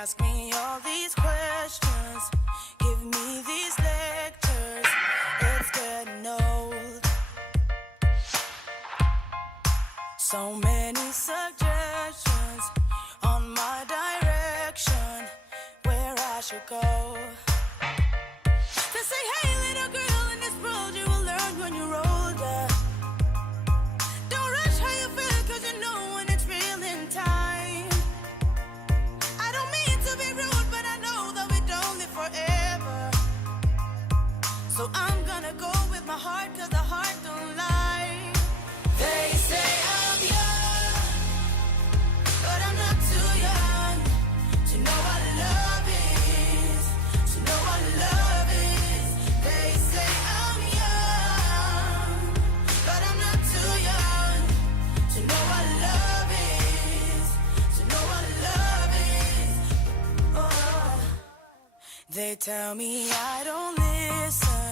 ask me all these questions, give me these lectures. It's getting old. So many suggestions on my direction, where I should go. They say, hey little girl, in this world you will learn when you're older. Don't rush how you feel, cause you know when it's real in time. I don't mean to be rude, but I know that we don't live forever. So I'm gonna go with my heart, cause the heart don't lie. They say I'm young, but I'm not too young to know what love is, to know what love is. They say I'm young, but I'm not too young to know what love is, to know what love is. Oh. They tell me I don't listen,